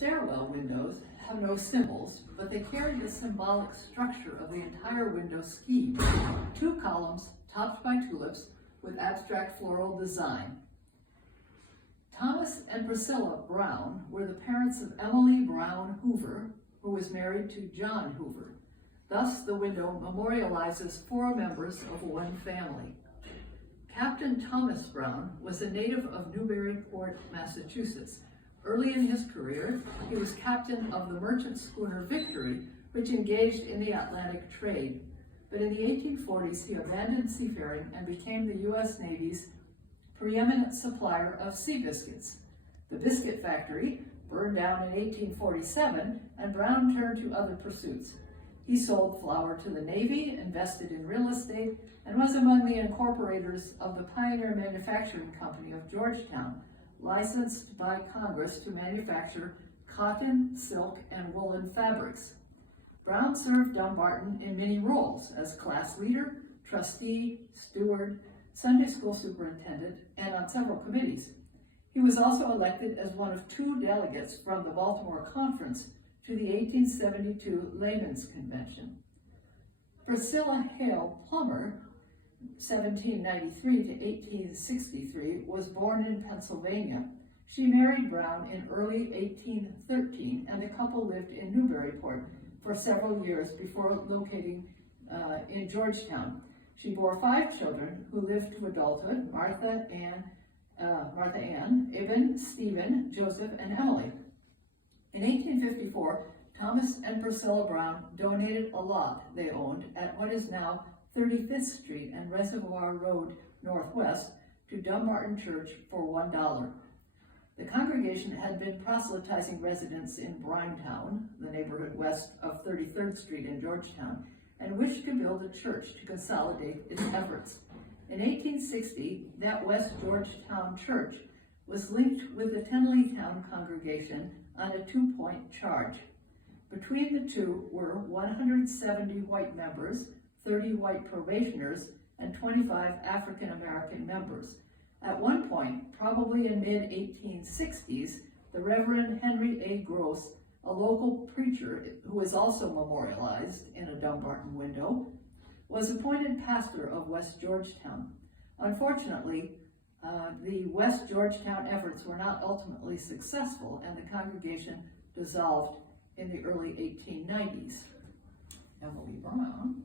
stairwell windows have no symbols, but they carry the symbolic structure of the entire window scheme. 2 columns topped by tulips with abstract floral design. Thomas and Priscilla Brown were the parents of Emily Brown Hoover, who was married to John Hoover. Thus, the window memorializes 4 members of one family. Captain Thomas Brown was a native of Newburyport, Massachusetts. Early in his career, he was captain of the merchant schooner Victory, which engaged in the Atlantic trade. But in the 1840s, he abandoned seafaring and became the U.S. Navy's preeminent supplier of sea biscuits. The biscuit factory burned down in 1847, and Brown turned to other pursuits. He sold flour to the Navy, invested in real estate, and was among the incorporators of the Pioneer Manufacturing Company of Georgetown, licensed by Congress to manufacture cotton, silk, and woolen fabrics. Brown served Dumbarton in many roles as class leader, trustee, steward, Sunday school superintendent, and on several committees. He was also elected as one of 2 delegates from the Baltimore Conference to the 1872 Layman's Convention. Priscilla Hale Plummer, 1793 to 1863, was born in Pennsylvania. She married Brown in early 1813, and the couple lived in Newburyport for several years before locating in Georgetown. She bore 5 children who lived to adulthood: Martha Ann, Ibn, Stephen, Joseph, and Emily. In 1854, Thomas and Priscilla Brown donated a lot they owned at what is now 35th Street and Reservoir Road Northwest to Dumbarton Church for $1. The congregation had been proselytizing residents in Brimetown, the neighborhood west of 33rd Street in Georgetown, and wished to build a church to consolidate its efforts. In 1860, that West Georgetown church was linked with the Tenley Town congregation on a 2-point charge. Between the two were 170 white members, 30 white probationers, and 25 African American members. At one point, probably in mid-1860s, the Reverend Henry A. Gross, a local preacher who is also memorialized in a Dumbarton window, was appointed pastor of West Georgetown. Unfortunately, the West Georgetown efforts were not ultimately successful, and the congregation dissolved in the early 1890s. Emily Brown